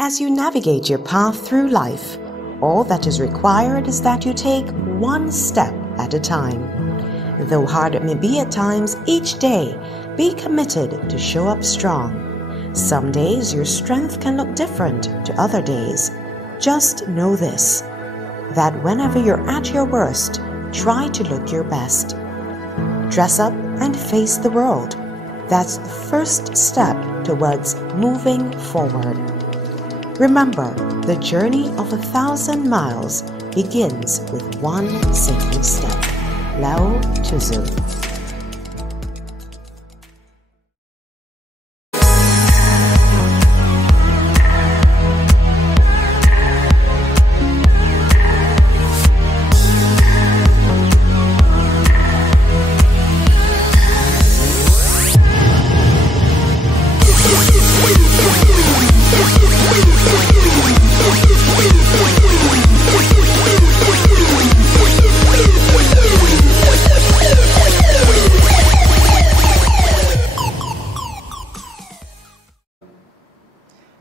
As you navigate your path through life, all that is required is that you take one step at a time. Though hard it may be at times, each day, be committed to show up strong. Some days your strength can look different to other days. Just know this, that whenever you're at your worst, try to look your best. Dress up and face the world. That's the first step towards moving forward. Remember, the journey of 1,000 miles begins with one single step. Lao Tzu.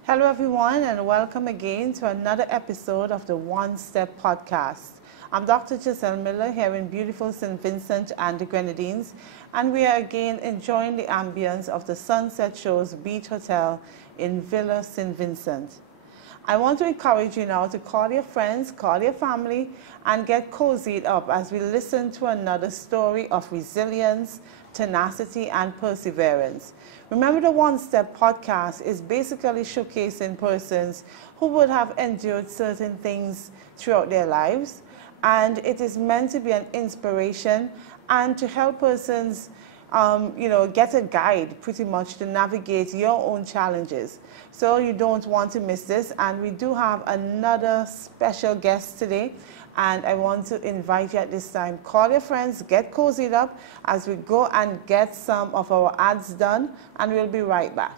Hello everyone, and welcome again to another episode of the One Step Podcast. I'm Dr. Jozelle Miller here in beautiful St. Vincent and the Grenadines, and we are again enjoying the ambience of the Sunset Shores Beach Hotel in Villa St. Vincent. I want to encourage you now to call your friends, call your family, and get cozied up as we listen to another story of resilience, tenacity, and perseverance. Remember, the One Step Podcast is basically showcasing persons who would have endured certain things throughout their lives, and it is meant to be an inspiration and to help persons get a guide pretty much to navigate your own challenges. So you don't want to miss this, and we do have another special guest today, and I want to invite you at this time. Call your friends, get cozied up as we go and get some of our ads done, and we'll be right back.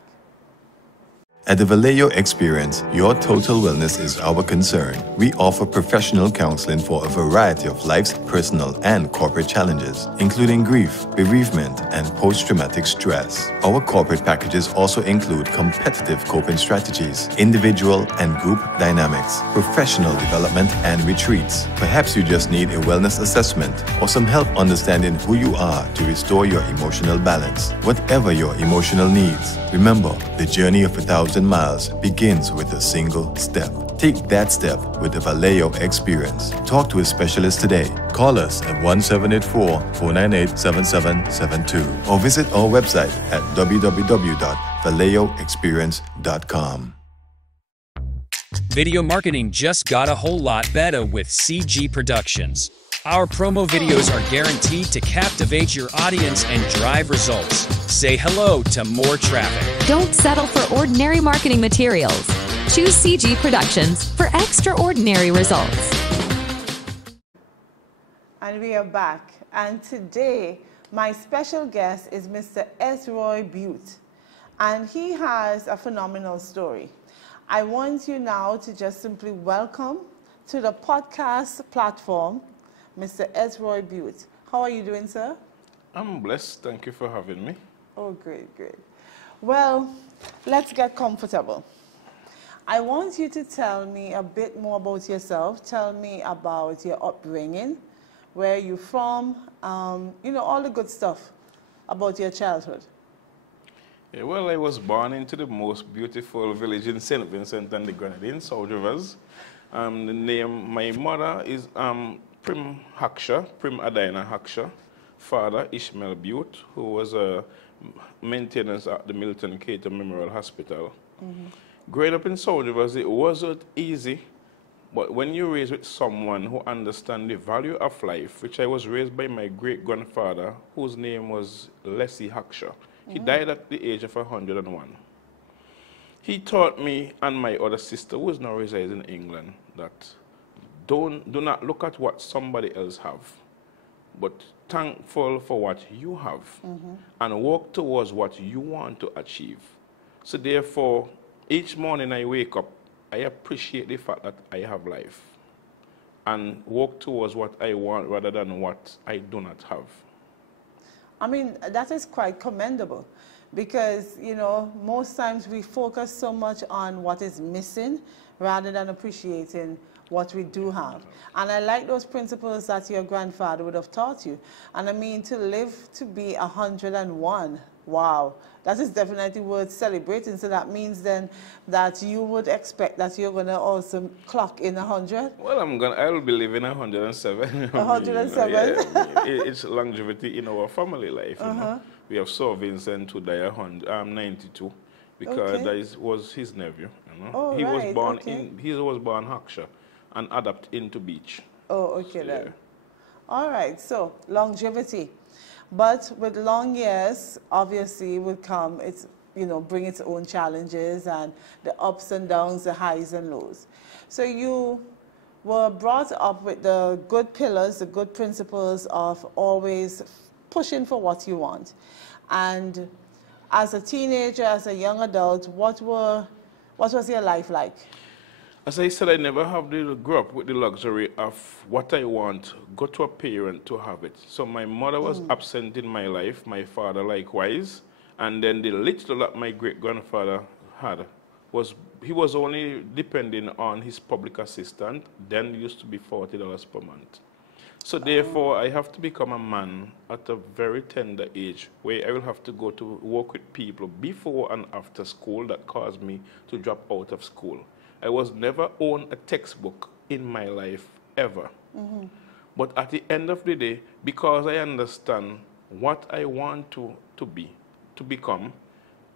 At the Vallejo Experience, your total wellness is our concern. We offer professional counseling for a variety of life's personal and corporate challenges, including grief, bereavement, and post-traumatic stress. Our corporate packages also include competitive coping strategies, individual and group dynamics, professional development, and retreats. Perhaps you just need a wellness assessment or some help understanding who you are to restore your emotional balance. Whatever your emotional needs, remember, the journey of 1,000 miles begins with a single step. Take that step with the Vallejo Experience. Talk to a specialist today. Call us at 1-784-498-7772 or visit our website at www.vallejoexperience.com. Video marketing just got a whole lot better with CG Productions. Our promo videos are guaranteed to captivate your audience and drive results. Say hello to more traffic. Don't settle for ordinary marketing materials. Choose CG Productions for extraordinary results. And we are back. And today, my special guest is Mr. Esroy Bute. And he has a phenomenal story. I want you now to just simply welcome to the podcast platform Mr. Esroy Bute. How are you doing, sir? I'm blessed. Thank you for having me. Oh, great, great. Well, let's get comfortable. I want you to tell me a bit more about yourself. Tell me about your upbringing, where you're from, all the good stuff about your childhood. Yeah, well, I was born into the most beautiful village in St. Vincent and the Grenadines, South Rivers. The name, my mother is Prim Haksha, Prim Adina Haksha. Father, Ishmael Bute, who was a maintenance at the Milton Cater Memorial Hospital. Growing up in South Rivers, it wasn't easy, but when you're raised with someone who understands the value of life, which I was raised by my great-grandfather, whose name was Leslie Haksha. He died at the age of 101. He taught me and my other sister, who is now resides in England, that do not look at what somebody else have, but thankful for what you have, and work towards what you want to achieve. So therefore, each morning I wake up, I appreciate the fact that I have life and work towards what I want rather than what I do not have. I mean, that is quite commendable, because, you know, most times we focus so much on what is missing rather than appreciating what we do have. And I like those principles that your grandfather would have taught you. And I mean, to live to be 101, wow, that is definitely worth celebrating. So that means then that you would expect that you're going to also clock in 100? Well, I'll be living 107. 107? It's longevity in our family life. You know? We have Sir Vincent who died 92 because was his nephew. You know? Oh, he right, was born he was born Haksha and adopted into Beach. Oh, okay So, then. yeah. All right, so longevity. But with long years, obviously would come, it's, you know, bring its own challenges and the ups and downs, the highs and lows. So you were brought up with the good pillars, the good principles of always pushing for what you want. And as a teenager, as a young adult, what was your life like? As I said, I never grew up with the luxury of what I want, go to a parent to have it. So my mother was absent in my life, my father likewise, and then the little that my great-grandfather had he was only depending on his public assistant, then it used to be $40 per month. So therefore, I have to become a man at a very tender age where I will have to go to work with people before and after school that caused me to drop out of school. I was never owned a textbook in my life, ever. But at the end of the day, because I understand what I want to become,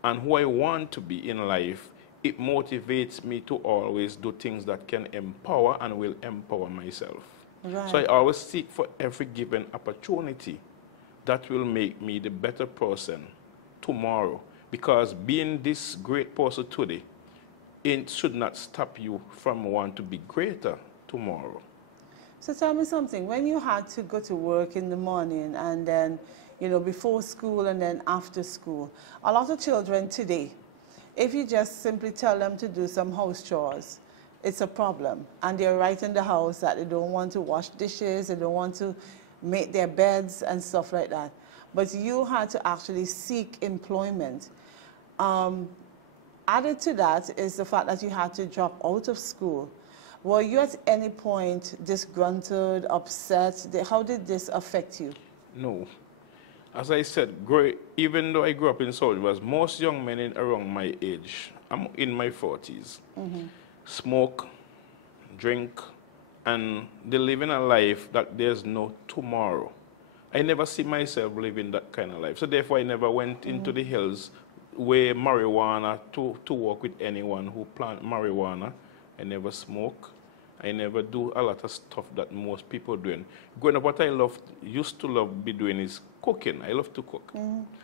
and who I want to be in life, it motivates me to always do things that can empower and will empower myself. Right. So I always seek for every given opportunity that will make me the better person tomorrow. Because being this great person today, it should not stop you from wanting to be greater tomorrow. So tell me something, when you had to go to work in the morning and then, you know, before school and then after school, a lot of children today, if you just simply tell them to do some house chores, it's a problem. And they're right in the house that they don't want to wash dishes, they don't want to make their beds and stuff like that. But you had to actually seek employment. Added to that is the fact that you had to drop out of school. Were you at any point disgruntled, upset? How did this affect you? No. As I said, even though I grew up in South Wales, most young men around my age, I'm in my 40s, smoke, drink, and they live in a life that there's no tomorrow. I never see myself living that kind of life. So therefore, I never went into the hills where marijuana to work with anyone who plant marijuana. I never smoke. I never do a lot of stuff that most people doing. Growing up, what I used to love be doing is cooking. I love to cook.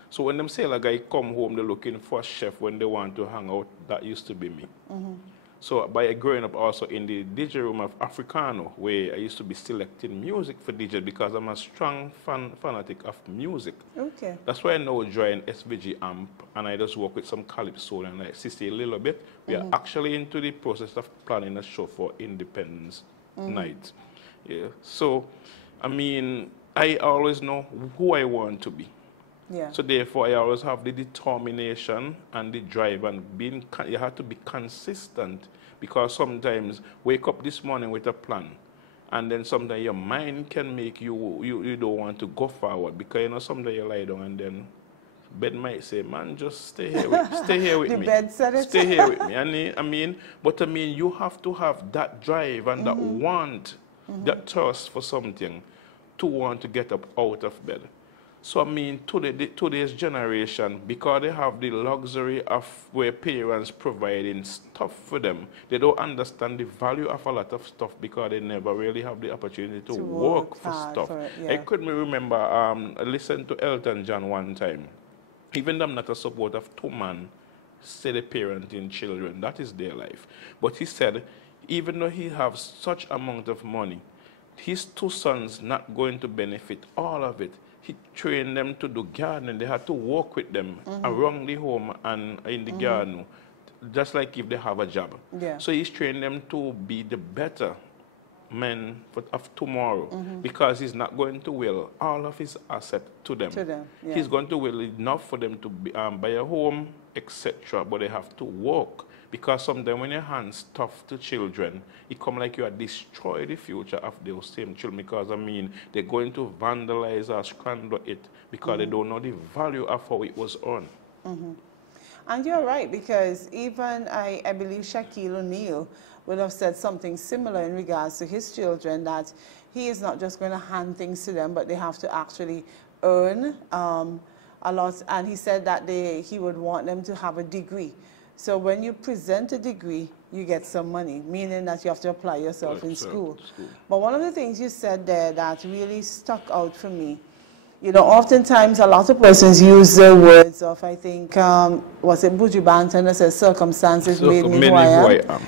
So when them sailor guy come home, they're looking for a chef when they want to hang out. That used to be me. So by growing up also in the DJ room of Africano, where I used to be selecting music for DJ because I'm a strong fanatic of music. Okay. That's why I now join SVG AMP and I just work with some calypso and like Sissy a little bit. We are actually into the process of planning a show for Independence Night. Yeah. So, I mean, I always know who I want to be. Yeah. So therefore, I always have the determination and the drive, and you have to be consistent, because sometimes wake up this morning with a plan, and then sometimes your mind can make you don't want to go forward, because you know sometimes you lie down and then bed might say, man, just stay here with The me. bed said it. Stay here with me. I mean, you have to have that drive and that want, that thirst for something to want to get up out of bed. So I mean, today's generation, because they have the luxury of where parents providing stuff for them, they don't understand the value of a lot of stuff because they never really have the opportunity to work for stuff. I couldn't remember, I listened to Elton John one time. Even though I'm not a supporter of two men, steady parenting children, that is their life. But he said, even though he has such amount of money, his two sons not going to benefit all of it. He trained them to do gardening. They had to work with them around the home and in the garden, just like if they have a job. Yeah. So he's trained them to be the better men of tomorrow, because he's not going to will all of his asset to them. Yeah. He's going to will enough for them to buy a home, etc. But they have to work, because sometimes when your hands tough to children, it come like you are destroy the future of those same children, because I mean they're going to vandalize or squander it because they don't know the value of how it was earned. And you're right, because even I believe Shaquille O'Neal would have said something similar in regards to his children, that he is not just going to hand things to them, but they have to actually earn a lot. And he said that he would want them to have a degree. So when you present a degree, you get some money, meaning that you have to apply yourself in school. But one of the things you said there that really stuck out for me, you know, oftentimes a lot of persons use the words of, I think, was it Buju Banton that says, circumstances made me who I am.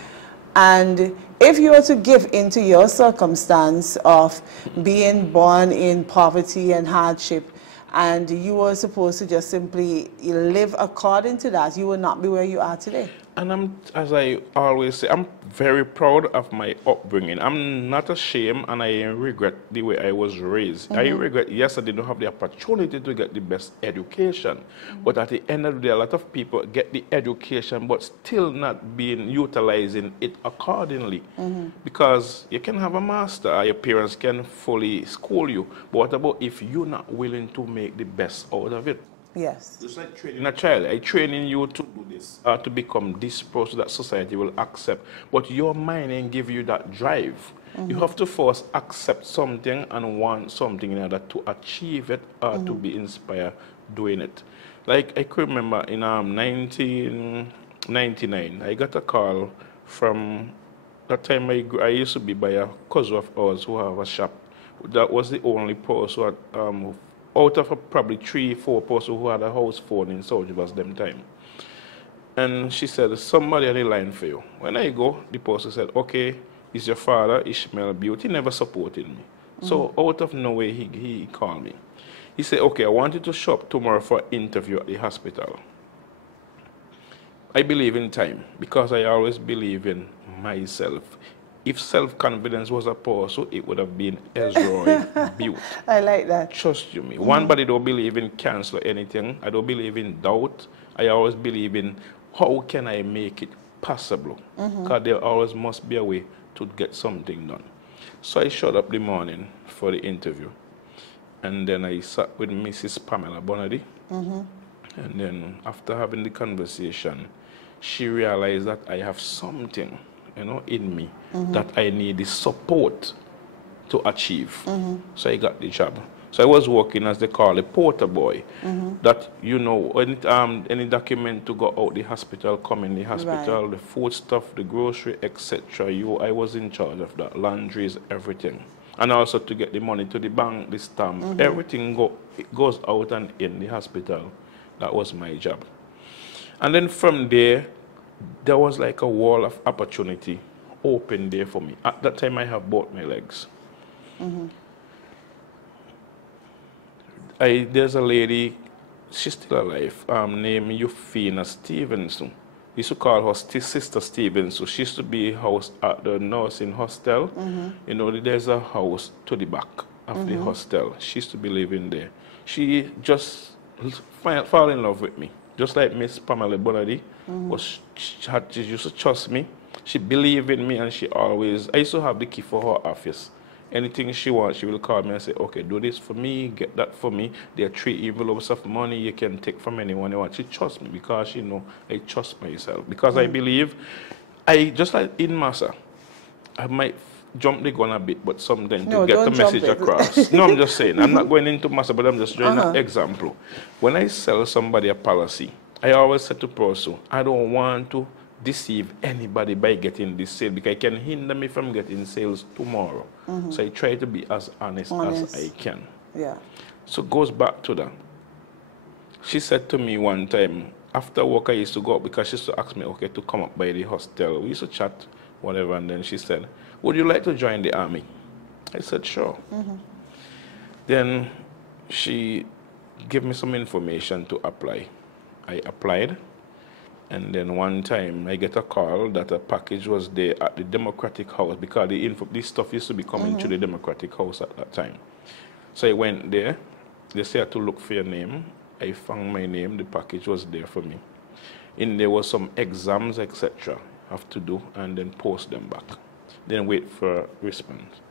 And if you were to give into your circumstance of being born in poverty and hardship, and you were supposed to just simply live according to that, you would not be where you are today. And as I always say, I'm very proud of my upbringing. I'm not ashamed, and I regret the way I was raised. I regret, yes, I didn't have the opportunity to get the best education. But at the end of the day, a lot of people get the education, but still not utilizing it accordingly. Because you can have a master, or your parents can fully school you. But what about if you're not willing to make the best out of it? Yes. Just like training a child. I training you to do this, to become this person that society will accept. But your mind ain't give you that drive. You have to first accept something and want something in order to achieve it, or to be inspired doing it. Like I could remember in 1999, I got a call from, that time I used to be by a cousin of ours who have a shop. That was the only person who out of probably 3-4 persons who had a house phone in South Rivers them time. And she said, somebody on the line for you. When I go, the person said, okay, is your father, Esroy Bute. He never supported me. So out of nowhere, he called me. He said, okay, I want you to show up tomorrow for an interview at the hospital. I believe in time, because I always believe in myself. If self-confidence was a person, it would have been Esroy Bute. I like that. Trust you me. One body don't believe in cancel or anything. I don't believe in doubt. I always believe in how can I make it possible. Because there always must be a way to get something done. So I showed up the morning for the interview. And then I sat with Mrs. Pamela Bonady. And then after having the conversation, she realized that I have something, you know, in me that I need the support to achieve. So I got the job. So I was working as they call a porter boy. That, you know, when any document to go out the hospital, come in the hospital, the food stuff, the grocery, etc. I was in charge of that, laundries, everything. And also to get the money to the bank, the stamp, everything it goes out and in the hospital. That was my job. And then from there was like a wall of opportunity open there for me. At that time, I have both my legs. There's a lady, she's still alive, named Euphina Stevenson. We used to call her Sister Stevenson. She used to be housed at the nursing hostel. You know, there's a house to the back of the hostel. She used to be living there. She just fell in love with me. Just like Miss Pamela Bonady, she used to trust me. She believed in me, and I used to have the key for her office. Anything she wants, she will call me and say, okay, do this for me, get that for me. There are 3 envelopes of money you can take from anyone you want. She trusts me because she know I trust myself. Because I believe, just like in Massa, I might jump the gun a bit, but sometimes to get the message across. No, I'm just saying. I'm not going into Massa, but I'm just drawing an example. When I sell somebody a policy, I always say to person, I don't want to deceive anybody by getting this sale, because it can hinder me from getting sales tomorrow. So I try to be as honest as I can. Yeah. So it goes back to that. She said to me one time, after work I used to go up, because she used to ask me, okay, to come up by the hostel. We used to chat, whatever, and then she said, would you like to join the army? I said, sure. Then she gave me some information to apply. I applied, And then one time I get a call that a package was there at the Democratic House because this stuff used to be coming to the Democratic House at that time. So I went there. They said I had to look for your name. I found my name. The package was there for me. In there was some exams, etc. have to do and then post them back. Then wait for a response.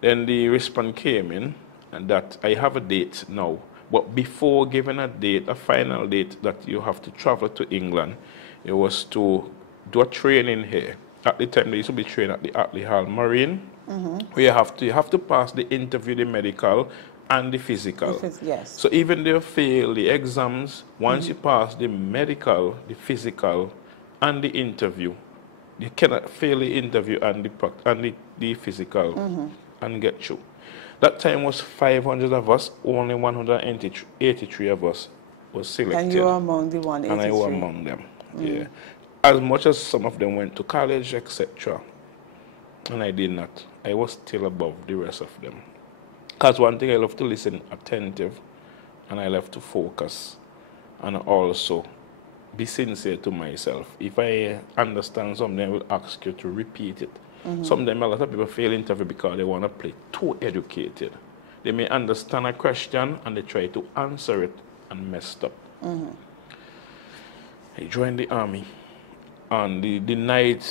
Then the response came in and that I have a date now. But before giving a date, a final date that you have to travel to England, it was to do a training here. At the time, they used to be trained at the Atley Hall Marine, where you have to pass the interview, the medical, and the physical. Yes. So even though you fail the exams, once you pass the medical, the physical, and the interview, you cannot fail the interview and the physical and get through. That time was 500 of us, only 183 of us was selected. And you were among the 183? And I was among them, yeah. As much as some of them went to college, etc. And I did not. I was still above the rest of them. Because one thing I love to listen attentive, and I love to focus, and also be sincere to myself. If I understand something, I will ask you to repeat it. Sometimes a lot of people fail interview because they want to play too educated. They may understand a question and they try to answer it and messed up. I joined the army on the night,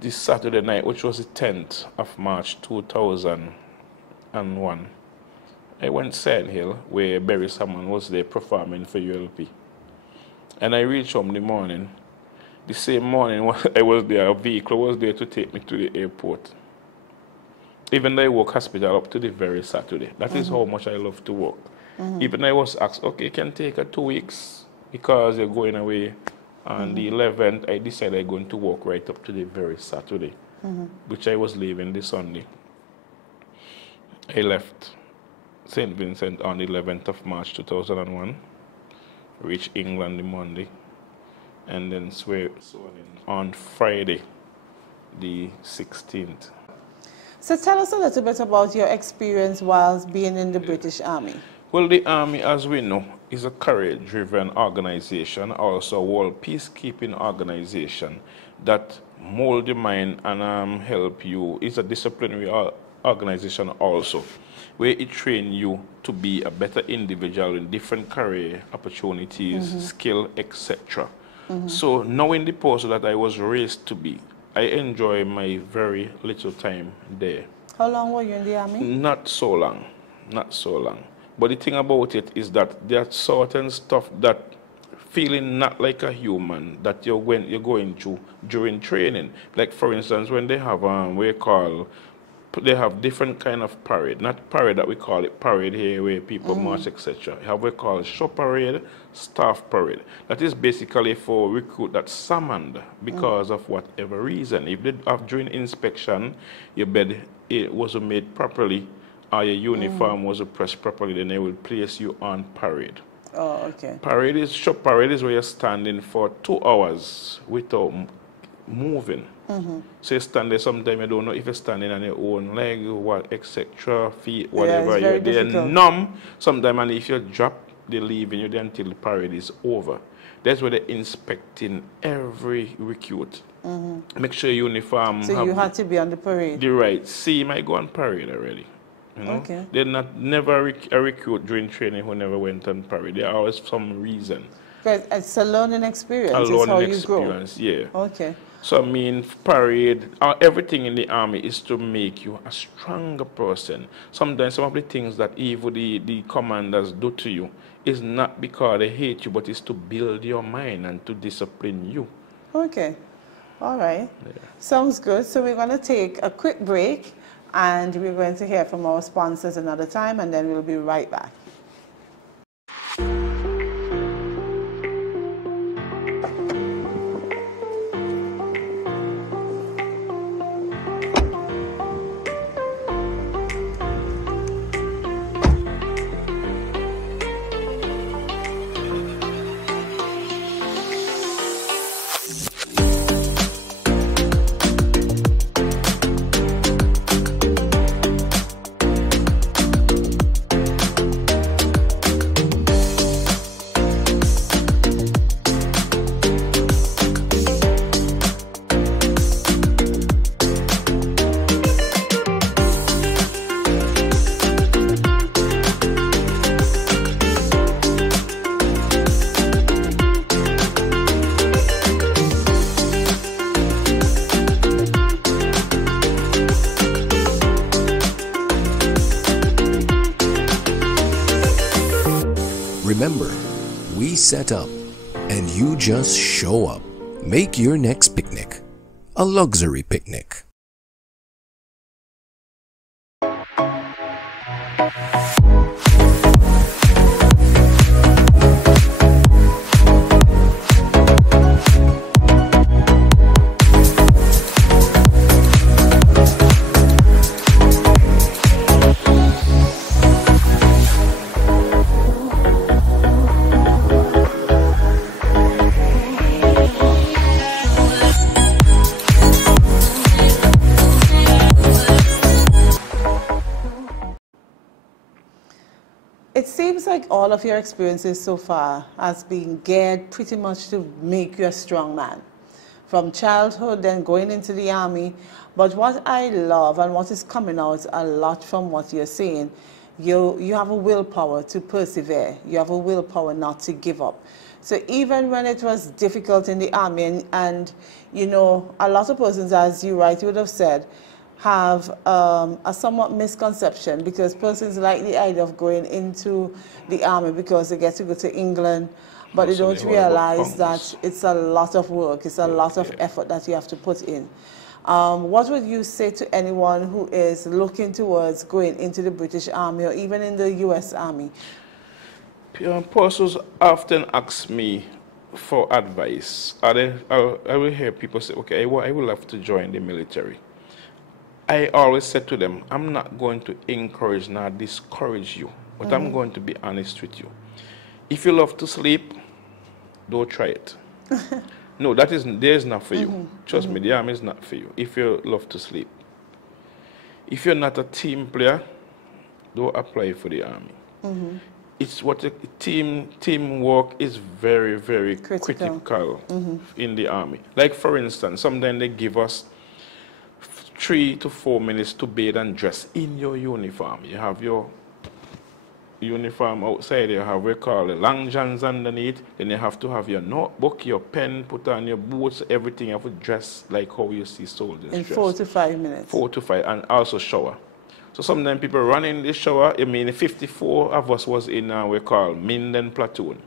this Saturday night, which was the 10th of March 2001. I went Sand Hill where Barry Salmon was there performing for ULP. And I reached home in the morning. The same morning I was there, a vehicle was there to take me to the airport. Even though I work hospital up to the very Saturday. That is how much I love to work. Even I was asked, okay, you can take 2 weeks because you're going away. On the 11th, I decided I'm going to work right up to the very Saturday, which I was leaving the Sunday. I left St. Vincent on the 11th of March 2001, reached England the Monday, and then sworn in on Friday, the 16th. So tell us a little bit about your experience whilst being in the British Army. Well, the Army, as we know, is a career-driven organization, also a world peacekeeping organization that mold your mind and help you. It's a disciplinary organization also, where it trains you to be a better individual in different career opportunities, skill, etc. So knowing the person that I was raised to be, I enjoy my very little time there. How long were you in the Army? Not so long, not so long. But the thing about it is that there are certain stuff that feeling not like a human that you're going through during training. Like for instance, when they have they have different kind of parade. Not parade that we call it parade here where people march, etc. Have we call show parade, staff parade. That is basically for recruit that summoned because of whatever reason. If they have during inspection, your bed it wasn't made properly, or your uniform wasn't pressed properly, then they will place you on parade. Oh, okay. Show parade is where you're standing for 2 hours without moving. So you stand there, sometimes you don't know if you're standing on your own leg, what, etc., feet, whatever. They're numb sometimes, and if you drop, they're leaving you there until the parade is over. That's where they're inspecting every recruit. Make sure your uniform. So you had to be on the parade? The right. See, might go on parade already. You know? Okay. They're never a recruit during training who never went on parade. There always some reason. Because it's a learning experience. A learning how experience, you grow. yeah. Okay. So I mean, parade, everything in the army is to make you a stronger person. Sometimes some of the things that even the commanders do to you is not because they hate you, but it's to build your mind and to discipline you. Okay. All right. Yeah. Sounds good. So we're going to take a quick break, and we're going to hear from our sponsors another time, and then we'll be right back. Remember, we set up and you just show up. Make your next picnic a luxury picnic. It seems like all of your experiences so far has been geared pretty much to make you a strong man. From childhood, then going into the army. But what I love and what is coming out a lot from what you're saying, you have a willpower to persevere. You have a willpower not to give up. So even when it was difficult in the army, and you know, a lot of persons, as you rightly would have said, have a somewhat misconception, because persons like the idea of going into the army because they get to go to England, but they don't realize that it's a lot of work, it's a lot of effort that you have to put in. What would you say to anyone who is looking towards going into the British Army or even in the US Army? Persons often ask me for advice. I will hear people say, okay, I would love to join the military. I always said to them, I'm not going to encourage nor discourage you, but I'm going to be honest with you. If you love to sleep, don't try it. No, there's not for you. Trust me, the army is not for you if you love to sleep. If you're not a team player, don't apply for the army. It's what teamwork is very, very critical in the army. Like for instance, sometimes they give us 3 to 4 minutes to bathe and dress in your uniform. You have your uniform outside, you have what we call the long johns underneath, then you have to have your notebook, your pen, put on your boots, everything. You have to dress like how you see soldiers in dress. 4 to 5 minutes. 4 to 5, and also shower. So sometimes people run in the shower. I mean, 54 of us was in we call Minden platoon.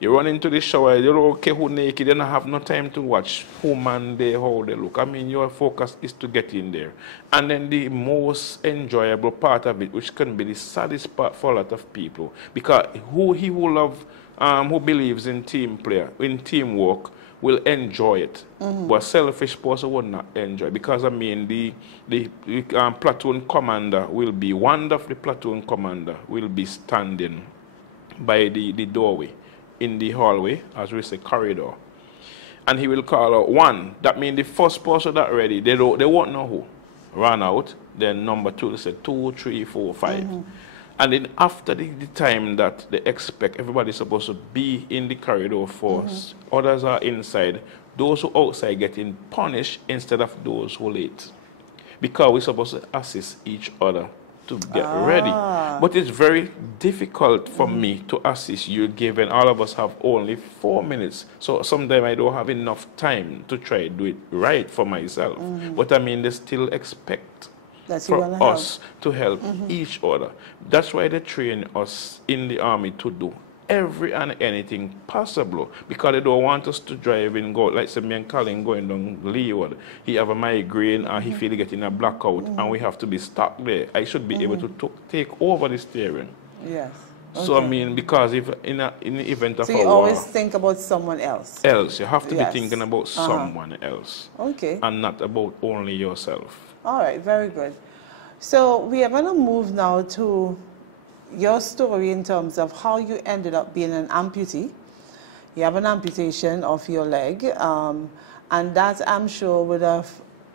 You run into the shower, you don't care who naked, you don't have no time to watch who man they, how they look. I mean, your focus is to get in there. And then the most enjoyable part of it, which can be the saddest part for a lot of people, because who believes in teamwork, will enjoy it. But selfish person will not enjoy, because I mean the platoon commander will be, one of the platoon commander will be standing by the doorway in the hallway, as we say, corridor, and he will call out one. That means the first person that ready, they won't know who ran out. Then number 2, they say 2, 3, 4, 5, and then after the time that they expect everybody's supposed to be in the corridor first, others are inside. Those who outside getting punished instead of those who late, because we're supposed to assist each other to get ready. But it's very difficult for me to assist you, given all of us have only 4 minutes. So sometimes I don't have enough time to try to do it right for myself. But I mean, they still expect for us to help each other. That's why they train us in the army to do every and anything possible, because they don't want us to drive and go, like say me and Colin going down Leeward. He have a migraine and he feel getting a blackout and we have to be stuck there. I should be able to take over the steering. Yes. Okay. So I mean, because if in the event of so a you war, always think about someone else. You have to be thinking about someone else. Okay. And not about only yourself. All right, very good. So we are going to move now to your story in terms of how you ended up being an amputee. You have an amputation of your leg, and that, I'm sure, would have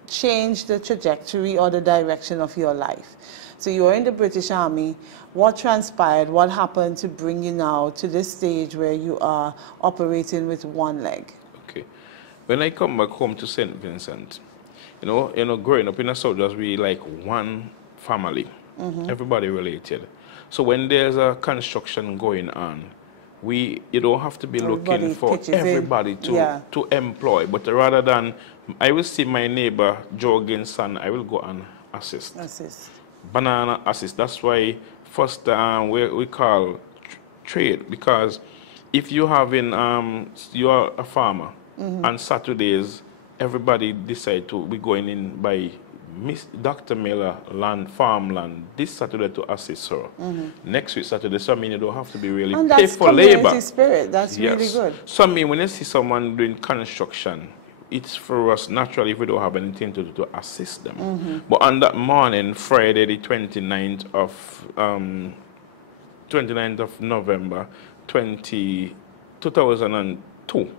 changed the trajectory or the direction of your life. So you were in the British Army. What transpired? What happened to bring you now to this stage where you are operating with one leg? Okay. When I come back home to St. Vincent, you know, growing up in the soldiers, we like one family. Everybody related. So when there's a construction going on, you don't have to be looking for everybody to employ, but rather than, I will see my neighbor jogging son, I will go and assist. Banana assist. That's why first we call trade, because if you you're a farmer, on Saturdays everybody decide to be going in by Miss Dr. Miller farmland this Saturday to assist her. Next week Saturday, so I mean you don't have to be really And pay that's for labor. community spirit. That's really good. So I mean when you see someone doing construction, it's for us naturally if we don't have anything to do to assist them. But on that morning, Friday the 29th of November 2002,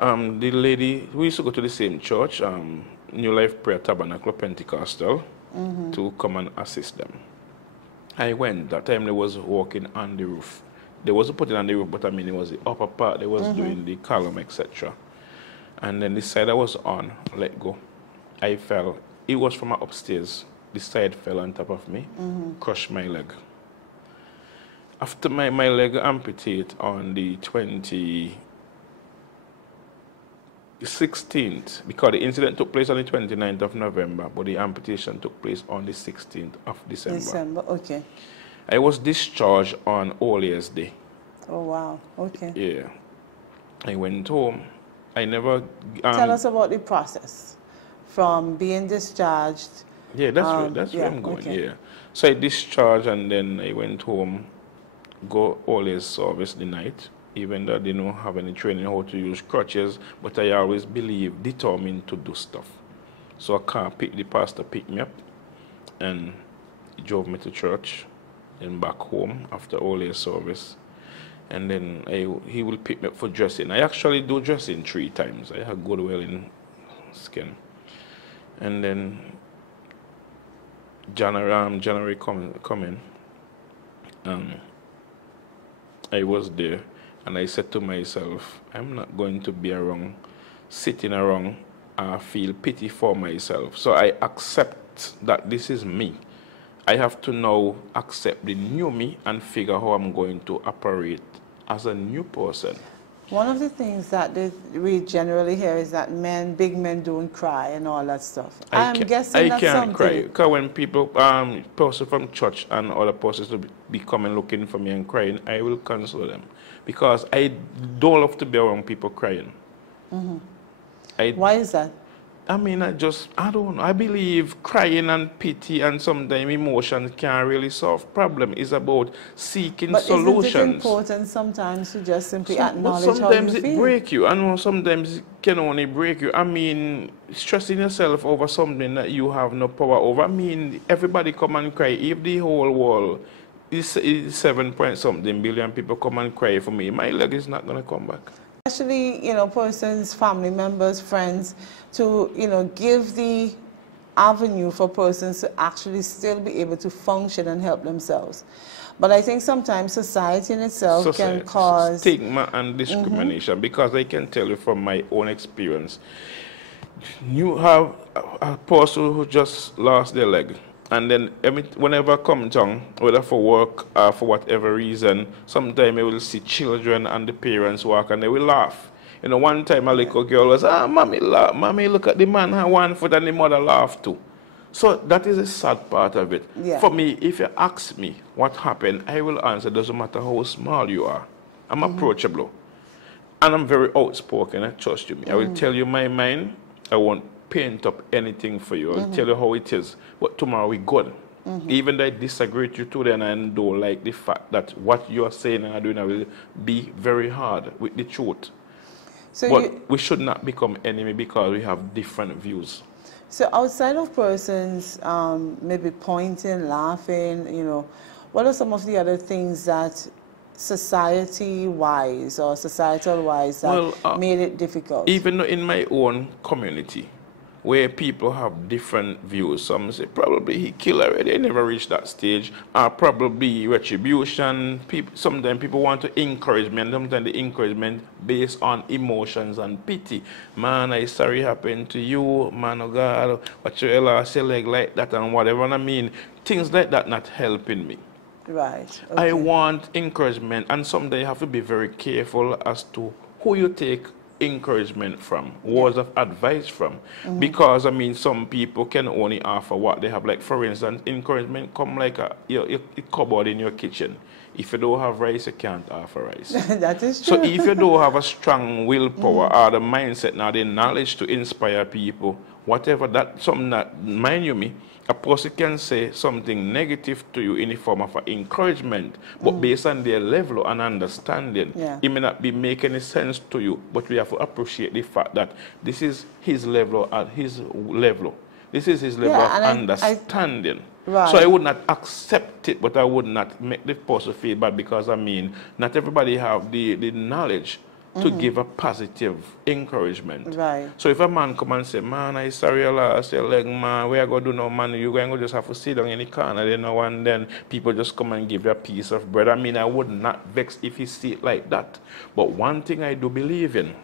the lady, we used to go to the same church, New Life Prayer Tabernacle Pentecostal, to come and assist them. I went. That time they was working on the roof. They wasn't putting on the roof, but I mean it was the upper part. They was doing the column, etc. And then the side I was on, let go. I fell. It was from upstairs. The side fell on top of me, crushed my leg. After my leg amputated on the 16th, because the incident took place on the 29th of November, but the amputation took place on the 16th of December. Okay. I was discharged on All Year's Day. Oh, wow. Okay. Yeah. I went home. I never... Tell us about the process from being discharged. Yeah, that's where I'm going, okay. yeah. So I discharged and then I went home, go All Year's service the night, even though I didn't have any training how to use crutches, but I always determined to do stuff. So I the pastor picked me up and he drove me to church and back home after All Year's service. And then he will pick me up for dressing. I actually do dressing 3 times. I have good well in skin. And then January coming, I was there. And I said to myself, I'm not going to be sitting around and feel pity for myself. So I accept that this is me. I have to now accept the new me and figure how I'm going to operate as a new person. One of the things that we generally hear is that big men don't cry and all that stuff. I'm guessing that's something. I can't cry. Because when people, person from church and other persons will be coming looking for me and crying, I will console them. Because I don't love to be around people crying. Why is that? I mean, I don't know. I believe crying and pity and sometimes emotion can't really solve problem. It's about seeking solutions. But isn't it important sometimes to just simply acknowledge how you feel? Sometimes it breaks you. I know sometimes it can only break you. I mean, stressing yourself over something that you have no power over. I mean, everybody come and cry. If the whole world is 7-point-something billion people come and cry for me, my leg is not going to come back. Especially, persons, family members, friends, to, give the avenue for persons to actually still be able to function and help themselves. But I think sometimes society in itself can cause stigma and discrimination, because I can tell you from my own experience, you have a person who just lost their leg. And then whenever I come down, whether for work or for whatever reason, sometimes I will see children and the parents walk and they will laugh. One time a little girl was, mommy, look at the man who 1 foot, and the mother laughed too. So that is a sad part of it. Yeah. For me, if you ask me what happened, I will answer, doesn't matter how small you are. I'm approachable. And I'm very outspoken, trust you me. I will tell you my mind. I won't paint up anything for you. I'll tell you how it is. But tomorrow we're good. Even though I disagree with you today and I don't like the fact that what you are saying and doing will be very hard with the truth. But we should not become enemy because we have different views. So outside of persons maybe pointing, laughing, what are some of the other things that society-wise or societal-wise that made it difficult? Even in my own community, where people have different views. Some say probably he killed already, he never reached that stage, or probably retribution. Sometimes people want to encourage me, and sometimes the encouragement based on emotions and pity. Man, I sorry happened to you, man, oh God, what you lost your leg like that and whatever. And I mean, things like that not helping me. Right. Okay. I want encouragement, and someday you have to be very careful as to who you take encouragement from, words of advice from, because I mean some people can only offer what they have. Like for instance, encouragement come like a cupboard in your kitchen. If you don't have rice, you can't offer rice. That is true. So if you don't have a strong willpower or the mindset, now the knowledge to inspire people, whatever that, something that, mind you me, a person can say something negative to you in the form of encouragement, but based on their level and understanding, it may not be make any sense to you, but we have to appreciate the fact that this is his level at his level. This is his level of understanding. Right. So I would not accept it, but I would not make the person feel bad, because I mean, not everybody have the knowledge to give a positive encouragement. Right. So if a man come and say, man, I sorry I lost your leg, man, where I go do now, man, you going to just have to sit down in the corner, you know, and then people just come and give you a piece of bread. I mean, I would not vex if you see it like that. But one thing I do believe in,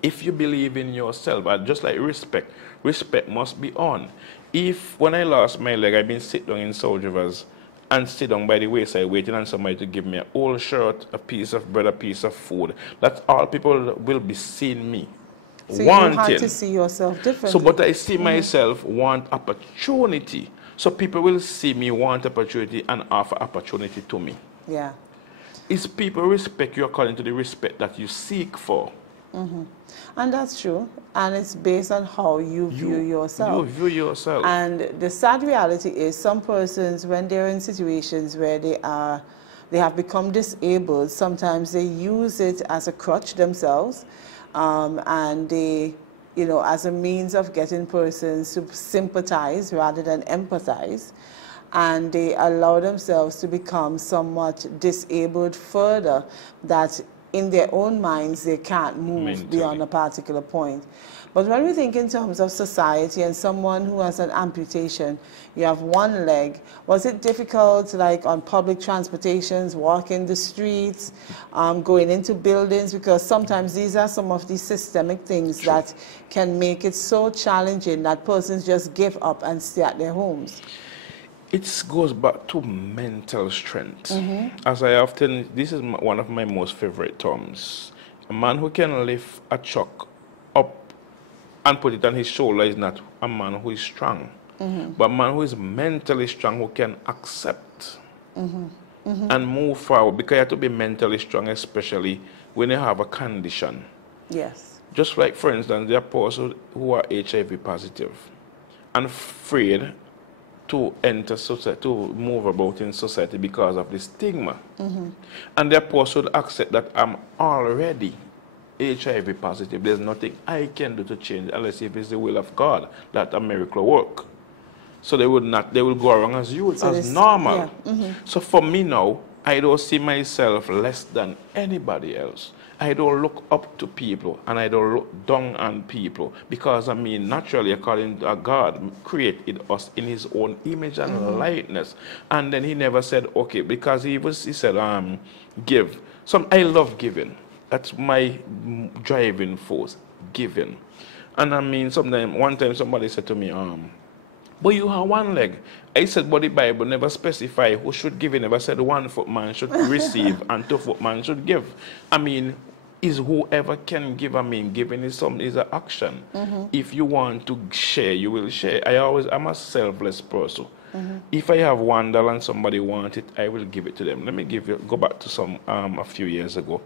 if you believe in yourself, just like respect, respect must be on. If, when I lost my leg, I've been sitting down in Soldiers and sit down by the wayside waiting on somebody to give me an old shirt, a piece of bread, a piece of food, that's all people will be seeing me. So wanting. You have to see yourself differently. So, but I see myself want opportunity. So people will see me want opportunity and offer opportunity to me. Yeah. It's people respect you according to the respect that you seek for. And that's true. And it's based on how you view yourself. You view yourself. And the sad reality is some persons, when they're in situations where they have become disabled, sometimes they use it as a crutch themselves, and they, you know, as a means of getting persons to sympathize rather than empathize. And they allow themselves to become somewhat disabled further, that in their own minds they can't move mentally beyond a particular point. But when we think in terms of society and someone who has an amputation, you have one leg, was it difficult, like on public transportations, walking the streets, going into buildings? Because sometimes these are some of these systemic things that can make it so challenging that persons just give up and stay at their homes. It goes back to mental strength. As I often, this is one of my most favorite terms. A man who can lift a truck up and put it on his shoulder is not a man who is strong. But a man who is mentally strong, who can accept and move forward. Because you have to be mentally strong, especially when you have a condition. Yes. Just like, for instance, there are persons who are HIV positive and afraid to enter society, to move about in society because of the stigma. And they're supposed to accept that I'm already HIV positive. There's nothing I can do to change unless if it's the will of God that a miracle work. So they will go around as you, so as normal. So for me now, I don't see myself less than anybody else. I don't look up to people and I don't look down on people, because I mean, naturally, according to God, created us in his own image and likeness. And then he never said, okay, because he said, give. I love giving. That's my driving force, giving. And I mean, one time somebody said to me, but you have one leg. I said, but the Bible never specify who should give. It never said 1 foot man should receive and 2 foot man should give. I mean, is whoever can give. I mean, giving is an action. If you want to share, you will share. I'm a selfless person. If I have $1 and somebody wants it, I will give it to them. Let me go back to a few years ago.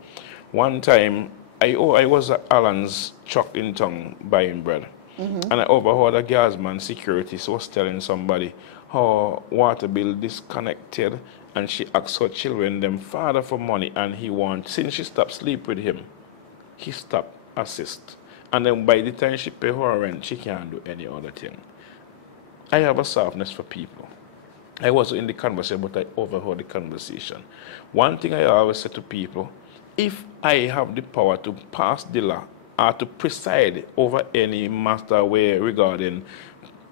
One time, I was at Alan's truck in town buying bread. And I overheard a guardsman, security, was telling somebody her water bill disconnected, and she asked her children, them father, for money, and since she stopped sleep with him, he stopped assist. And then by the time she pay her rent, she can't do any other thing. I have a softness for people. I was in the conversation, but I overheard the conversation. One thing I always say to people, if I have the power to pass the law or to preside over any matter regarding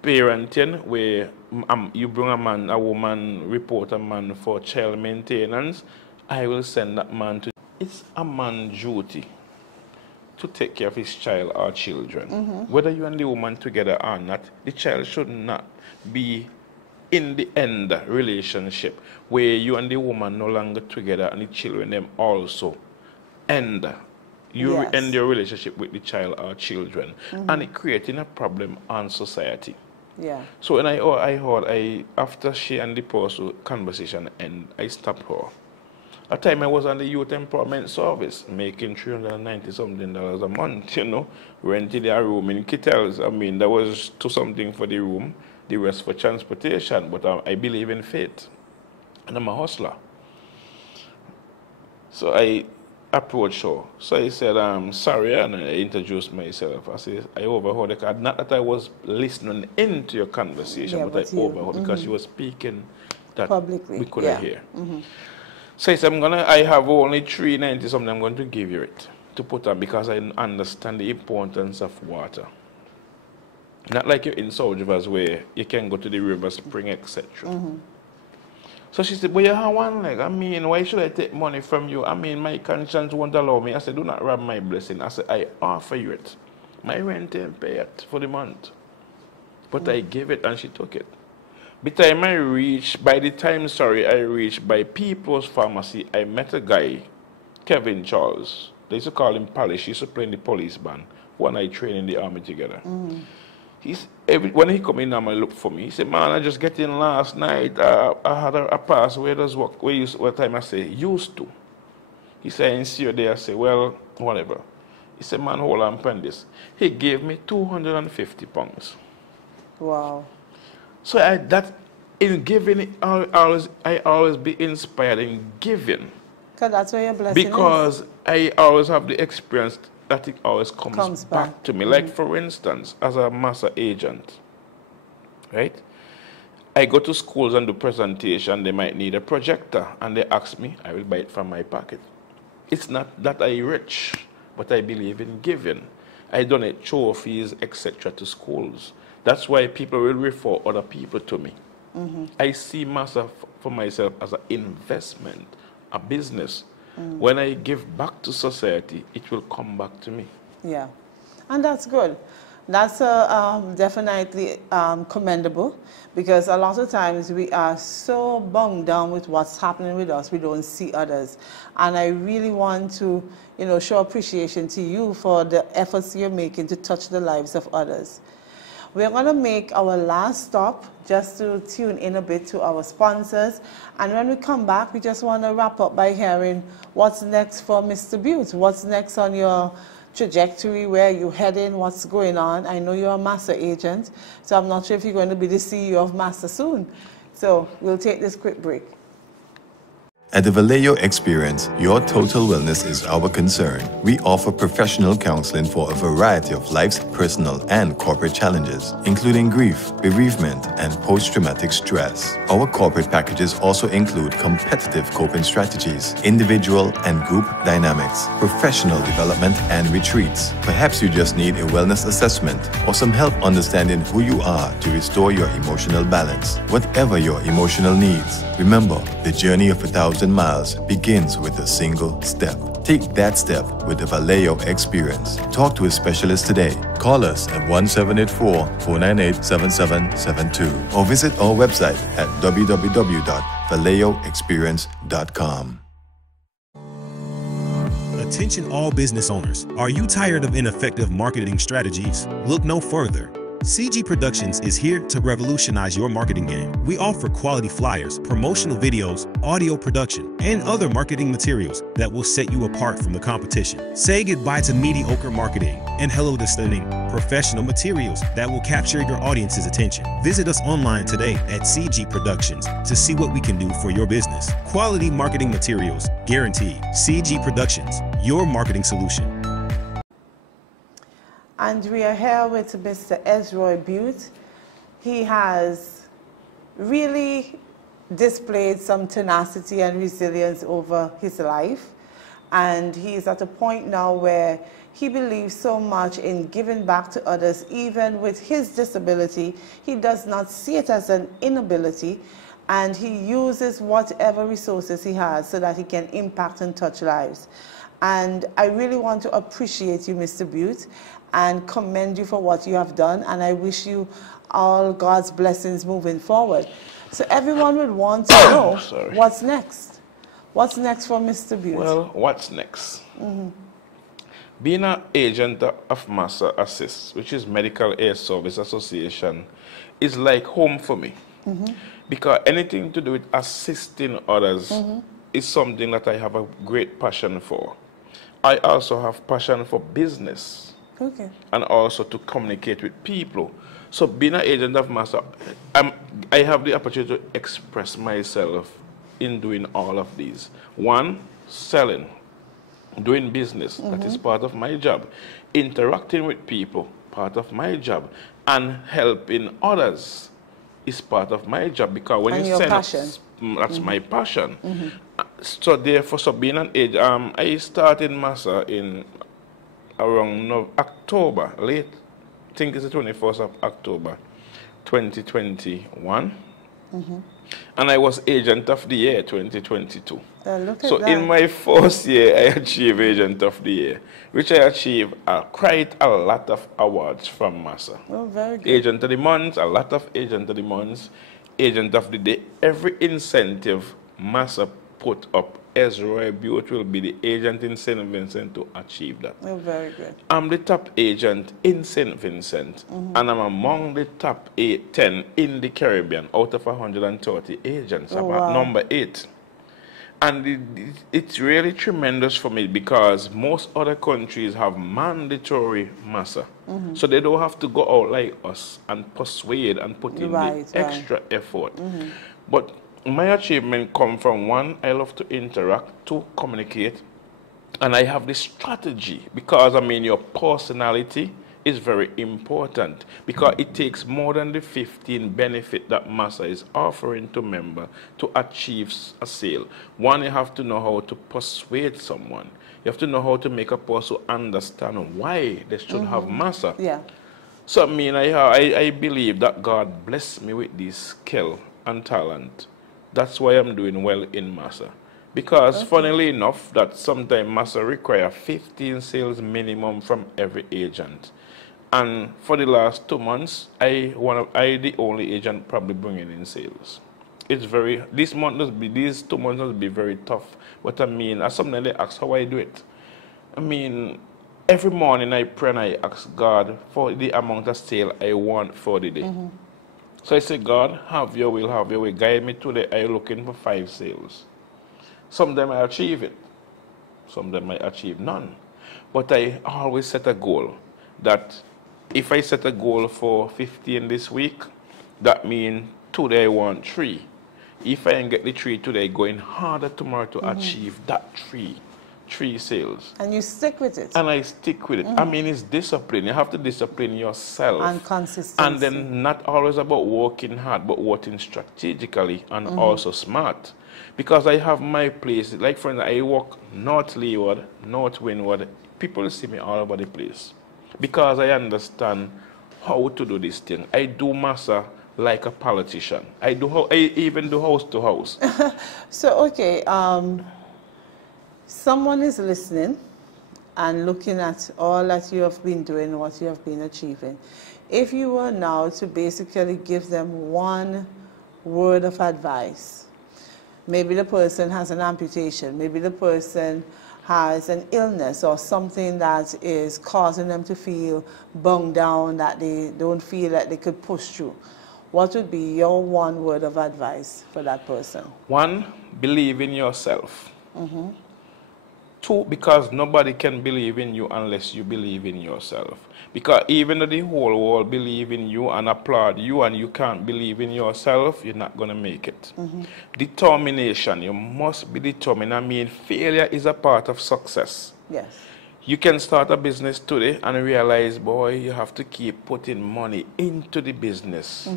parenting, where you bring a woman, report a man for child maintenance, I will send that man to. It's a man's duty to take care of his child or children. Whether you and the woman together or not, the child should not be in the end relationship where you and the woman no longer together and the children them also end. You end your relationship with the child or children, and it creating a problem on society. Yeah. So when after she and the person conversation end, I stopped her. At time I was on the Youth Empowerment Service, making $390-something a month, you know, renting a room in Kittels. I mean, that was to something for the room, the rest for transportation. But I believe in faith, and I'm a hustler. So I approached her. So I said, sorry, and I introduced myself. I said, I overheard the card. Not that I was listening into your conversation, Yeah, but I overheard because you were speaking that publicly. We couldn't hear. So I said, I have only $390 something, I'm going to give you it to put on because I understand the importance of water. Not like you're in South Rivers where you can go to the river, spring, etc. So she said, but you have one leg. I mean, why should I take money from you? I mean, my conscience won't allow me. I said, do not rob my blessing. I said, I offer you it. My rent ain't pay it for the month. But I gave it and she took it. By the time I reached by People's Pharmacy, I met a guy, Kevin Charles. They used to call him Polish. He used to play in the police band. One I trained in the army together. When he come in, normally look for me. He said, man, I just get in last night. I had a pass. Where does work? What time? I say, used to. He said, I see you there. I say, well, whatever. He said, man, hold on, pen this. He gave me £250. Wow. So in giving, I always be inspired in giving. Because that's where your blessing because is. I always have the experience that it always comes back to me. Like, for instance, as a master agent, right? I go to schools and do presentation. They might need a projector, and they ask me, I will buy it from my pocket. It's not that I rich, but I believe in giving. I donate trophies, etc. to schools. That's why people will refer other people to me. I see myself for myself as an investment, a business. When I give back to society, it will come back to me. Yeah, and that's good. That's definitely commendable, because a lot of times we are so bogged down with what's happening with us, we don't see others. And I really want to, show appreciation to you for the efforts you're making to touch the lives of others. We're going to make our last stop just to tune in a bit to our sponsors. And when we come back, we just want to wrap up by hearing what's next for Mr. Bute. What's next on your trajectory, where you're heading, what's going on. I know you're a master agent, so I'm not sure if you're going to be the CEO of Master soon. So we'll take this quick break. At the Vallejo Experience, your total wellness is our concern. We offer professional counseling for a variety of life's personal and corporate challenges, including grief, bereavement, and post-traumatic stress. Our corporate packages also include competitive coping strategies, individual and group dynamics, professional development, and retreats. Perhaps you just need a wellness assessment or some help understanding who you are to restore your emotional balance. Whatever your emotional needs, remember, the journey of 1,000 miles begins with a single step. Take that step with the Vallejo Experience. Talk to a specialist today. Call us at 1784-498-7772 or visit our website at www.vallejoexperience.com. Attention all business owners. Are you tired of ineffective marketing strategies? Look no further. CG Productions is here to revolutionize your marketing game. We offer quality flyers, promotional videos, audio production, and other marketing materials that will set you apart from the competition. Say goodbye to mediocre marketing and hello to stunning, professional materials that will capture your audience's attention. Visit us online today at CG Productions to see what we can do for your business. Quality marketing materials, guaranteed. CG Productions, your marketing solution. And we are here with Mr. Esroy Bute. He has really displayed some tenacity and resilience over his life. And he is at a point now where he believes so much in giving back to others. Even with his disability, he does not see it as an inability, and he uses whatever resources he has so that he can impact and touch lives. And I really want to appreciate you, Mr. Bute, and commend you for what you have done, and I wish you all God's blessings moving forward. So everyone would want to know what's next. What's next for Mr. Bute? Well, what's next? Being an agent of Master Assist, which is Medical Aid Service Association, is like home for me. Because anything to do with assisting others is something that I have a great passion for. I also have passion for business. Okay. And also to communicate with people. So being an agent of Massa, I have the opportunity to express myself in doing all of these. One, selling, doing business, that is part of my job. Interacting with people, part of my job. And helping others is part of my job, because when and you your send passion. that's my passion. So therefore, so being an agent, I started Massa in around October, late, I think it's the 21st of October, 2021. And I was Agent of the Year 2022. Look at So that. in my first year, I achieved Agent of the Year, which I achieved quite a lot of awards from Massa. Oh, very good. Agent of the Month, a lot of Agent of the Months, Agent of the Day. Every incentive Massa put up, Esroy Bute will be the agent in St. Vincent to achieve that. Oh, very good. I'm the top agent in St. Vincent, and I'm among the top 10 in the Caribbean out of 130 agents, about number 8. And it's really tremendous for me, because most other countries have mandatory Massa. So they don't have to go out like us and persuade and put in the extra effort. But my achievement come from, one, I love to interact, two, communicate, and I have this strategy, because I mean your personality is very important, because it takes more than the 15 benefit that Massa is offering to member to achieve a sale. One, you have to know how to persuade someone. You have to know how to make a person understand why they should have Massa. Yeah. So I mean, I believe that God blessed me with this skill and talent. That's why I'm doing well in Massa. Because funnily enough, that sometimes Massa require 15 sales minimum from every agent. And for the last 2 months, I the only agent probably bringing in sales. It's very, these 2 months will be very tough. But I mean, as something they ask how I do it. I mean, every morning I pray and I ask God for the amount of sale I want for the day. So I say, God, have your will, have your way. Guide me today. I'm looking for 5 sales. Sometimes I achieve it. Sometimes I achieve none. But I always set a goal that if I set a goal for 15 this week, that means today I want 3. If I get the 3 today, going harder tomorrow to achieve that 3 sales. And you stick with it. And I stick with it. I mean, it's discipline. You have to discipline yourself. And consistency. And then not always about working hard, but working strategically and also smart. Because I have my place. Like, for instance, I walk North Leeward, North Windward. People see me all over the place. Because I understand how to do this thing. I do Massa like a politician. I even do house to house. So, okay, someone is listening and looking at all that you have been doing, what you have been achieving. If you were now to basically give them one word of advice, maybe the person has an amputation, maybe the person has an illness or something that is causing them to feel bunged down, that they don't feel that they could push through. What would be your one word of advice for that person? 1, believe in yourself. 2, because nobody can believe in you unless you believe in yourself. Because even though the whole world believe in you and applaud you and you can't believe in yourself, you're not going to make it. Determination, you must be determined. I mean, failure is a part of success. Yes. You can start a business today and realize, boy, you have to keep putting money into the business.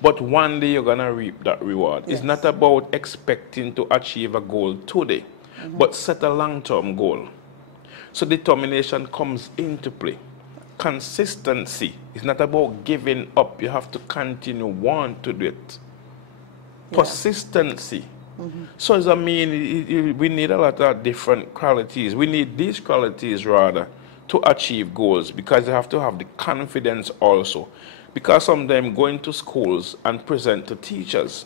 But one day you're going to reap that reward. It's not about expecting to achieve a goal today, but set a long-term goal. So determination comes into play. Consistency is not about giving up. You have to continue want to do it. Persistency. So I mean, we need a lot of different qualities. We need these qualities rather to achieve goals, because you have to have the confidence also. Because sometimes going to schools and present to teachers,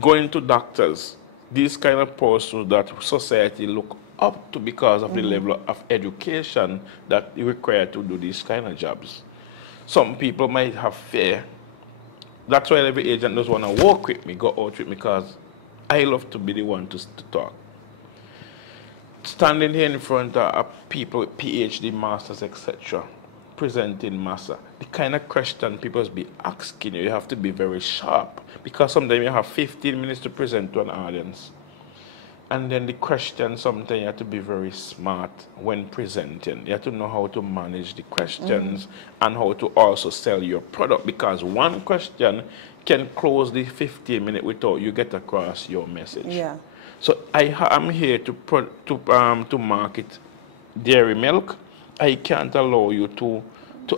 going to doctors, these kind of persons that society look up to because of the level of education that you require to do these kind of jobs. Some people might have fear. That's why every agent doesn't want to work with me, go out with me, because I love to be the one to talk. Standing here in front of people with PhD, masters, etc., presenting master, the kind of question people be asking you, you have to be very sharp, because sometimes you have 15 minutes to present to an audience. And then the question, sometimes you have to be very smart when presenting. You have to know how to manage the questions and how to also sell your product, because one question can close the 15 minutes without you get across your message. Yeah. So I'm here to market dairy milk. I can't allow you to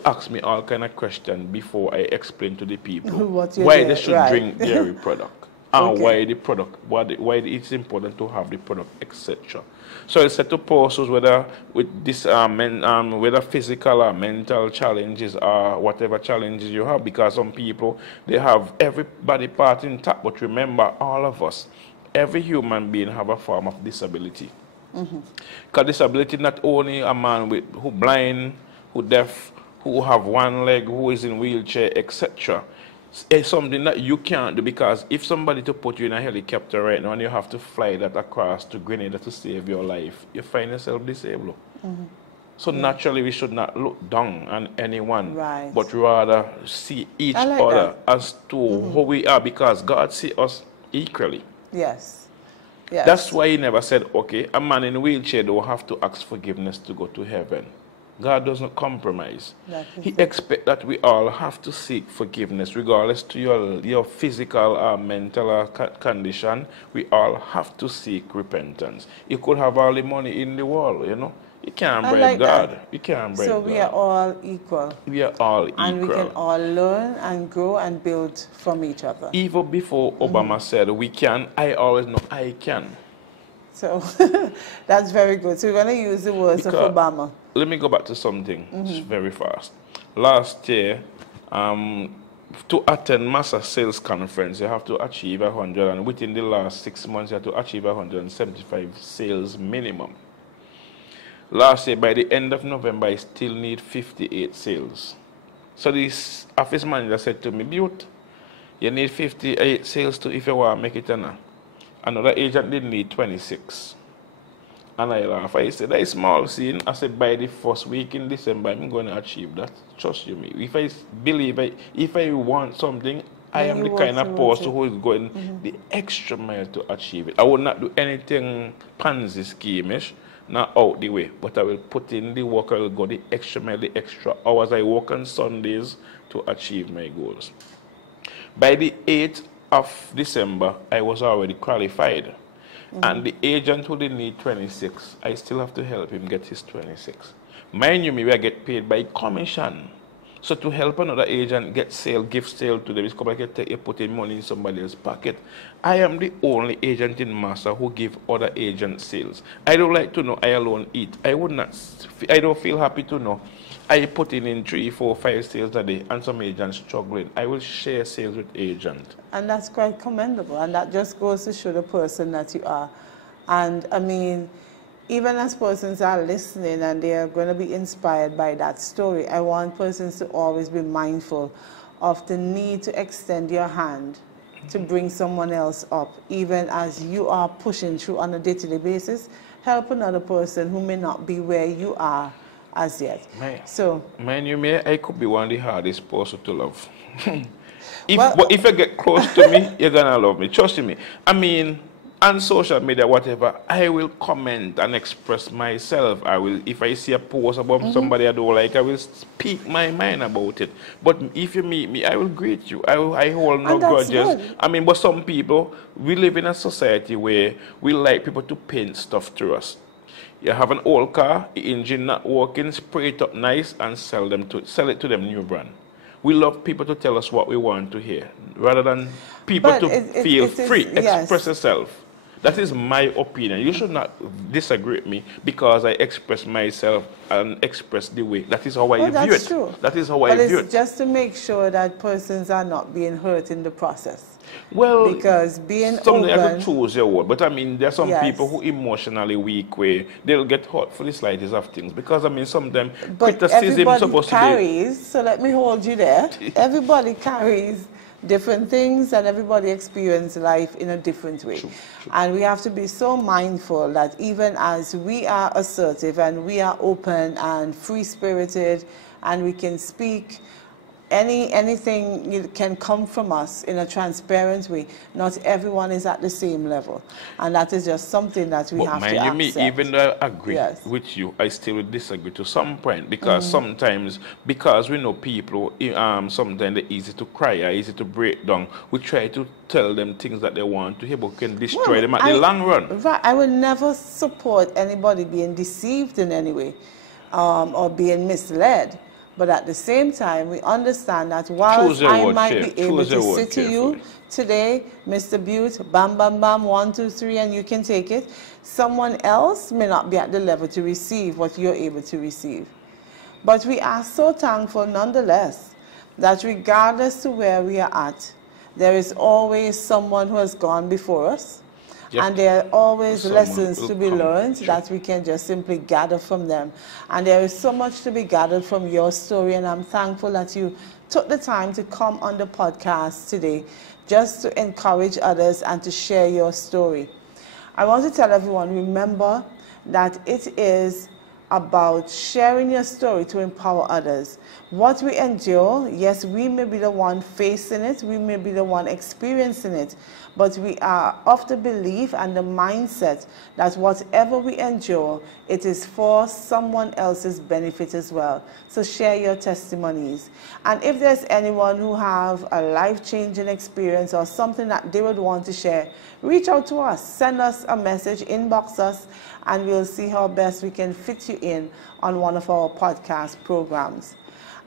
ask me all kind of questions before I explain to the people why they should drink dairy product. And why the product, why it's important to have the product, etc. So I said to persons whether with this whether physical or mental challenges or whatever challenges you have, because some people, they have every body part intact, but remember, all of us, every human being have a form of disability. Because disability not only a man who blind, who deaf, who have one leg, who is in wheelchair, etc. It's something that you can't do, because if somebody to put you in a helicopter right now and you have to fly that across to Grenada to save your life, you find yourself disabled. So naturally we should not look down on anyone, but rather see each other as to who we are, because God sees us equally. Yes. That's why he never said, okay, a man in a wheelchair don't have to ask forgiveness to go to heaven. God doesn't compromise. He expects that we all have to seek forgiveness, regardless to your physical or mental condition. We all have to seek repentance. You could have all the money in the world, you know. You can't bribe God. You can't bribe God. So we are all equal. We are all equal. And we can all learn and grow and build from each other. Even before Obama said we can, I always know I can. So that's very good. So we're going to use the words of Obama. Let me go back to something very fast. Last year, to attend master sales conference, you have to achieve 100, and within the last 6 months, you have to achieve 175 sales minimum. Last year, by the end of November, I still need 58 sales. So this office manager said to me, Bute, you need 58 sales if you want to make it or not. Another agent didn't need 26. And I laughed. I said, that's small scene. I said, by the first week in December, I'm going to achieve that. Trust you me. If I believe, if I want something, I am the kind of person who is going the extra mile to achieve it. I will not do anything pansy schemish, not out the way, but I will put in the work. I will go the extra mile, the extra hours. I work on Sundays to achieve my goals. By the 8th of December, I was already qualified. And the agent who didn't need 26, I still have to help him get his 26. Mind you, me, I get paid by commission. So to help another agent get sale, give sale to them, it's like you put in money in somebody else's pocket. I am the only agent in Massa who give other agents sales. I don't like to know I alone eat. I don't feel happy to know I put in 3, 4, 5 sales a day and some agents struggling. I will share sales with agent. And that's quite commendable. And that just goes to show the person that you are. And I mean, even as persons are listening and they are going to be inspired by that story, I want persons to always be mindful of the need to extend your hand to bring someone else up, even as you are pushing through on a day-to-day basis. Help another person who may not be where you are as yet. I could be one of the hardest person to love. If you get close to me, you're gonna love me. Trust me. I mean, on social media, whatever, I will comment and express myself. If I see a post about somebody I don't like, I will speak my mind about it. But if you meet me, I will greet you. I hold no grudges. Good. I mean, but some people, we live in a society where we like people to paint stuff to us. You have an old car, the engine not working, spray it up nice and sell it to them new brand. We love people to tell us what we want to hear, rather than people feel free, express yourself. That is my opinion. You should not disagree with me because I express myself and express the way. That is how I view it. True. That is how I view it. But it's just to make sure that persons are not being hurt in the process. Well, because being open... I could choose your word, but I mean, there are some people who emotionally weak where they'll get hurt for the slightest of things. Because I mean, sometimes criticism is supposed to be... So let me hold you there. Everybody carries different things, and everybody experiences life in a different way. True. And we have to be so mindful that even as we are assertive and we are open and free-spirited and we can speak, anything can come from us in a transparent way. Not everyone is at the same level, and that is just something that we have to accept. Me, even though I agree with you, I still would disagree to some point, because sometimes, because we know people, sometimes they're easy to cry, or easy to break down, we try to tell them things that they want to hear, but can destroy them at the long run. Right, I would never support anybody being deceived in any way, or being misled. But at the same time, we understand that while I might be able to say to you today, Mr. Bute, bam, bam, bam, 1, 2, 3, and you can take it, someone else may not be at the level to receive what you're able to receive. But we are so thankful nonetheless that regardless to where we are at, there is always someone who has gone before us. Yep. And there are always lessons to be learned that we can just simply gather from them. And there is so much to be gathered from your story, and I'm thankful that you took the time to come on the podcast today just to encourage others and to share your story. I want to tell everyone, remember that it is about sharing your story to empower others. What we endure, yes, we may be the one facing it, we may be the one experiencing it, but we are of the belief and the mindset that whatever we endure, it is for someone else's benefit as well. So share your testimonies. And if there's anyone who have a life-changing experience or something that they would want to share, reach out to us, send us a message, inbox us, and we'll see how best we can fit you in on one of our podcast programs.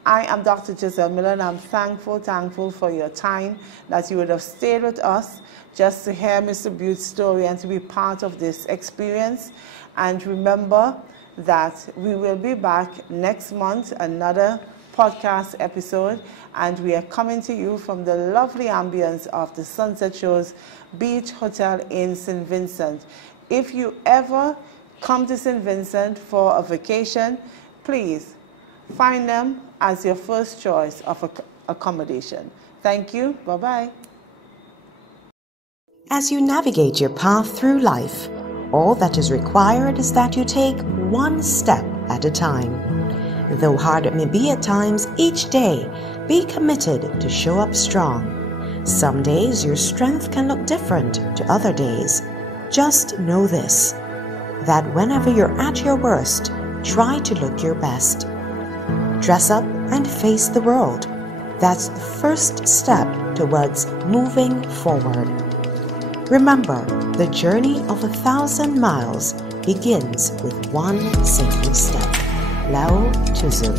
I am Dr. Jozelle Miller, and I'm thankful for your time, that you would have stayed with us just to hear Mr. Bute's story and to be part of this experience. And remember that we will be back next month, another podcast episode, and we are coming to you from the lovely ambience of the Sunset Shores Beach Hotel in St. Vincent. If you ever come to St. Vincent for a vacation, please find them as your first choice of accommodation. Thank you. Bye-bye. As you navigate your path through life, all that is required is that you take one step at a time. Though hard it may be at times, each day, be committed to show up strong. Some days your strength can look different to other days. Just know this, that whenever you're at your worst, try to look your best. Dress up and face the world. That's the first step towards moving forward. Remember, the journey of 1,000 miles begins with one simple step. Lao Tzu.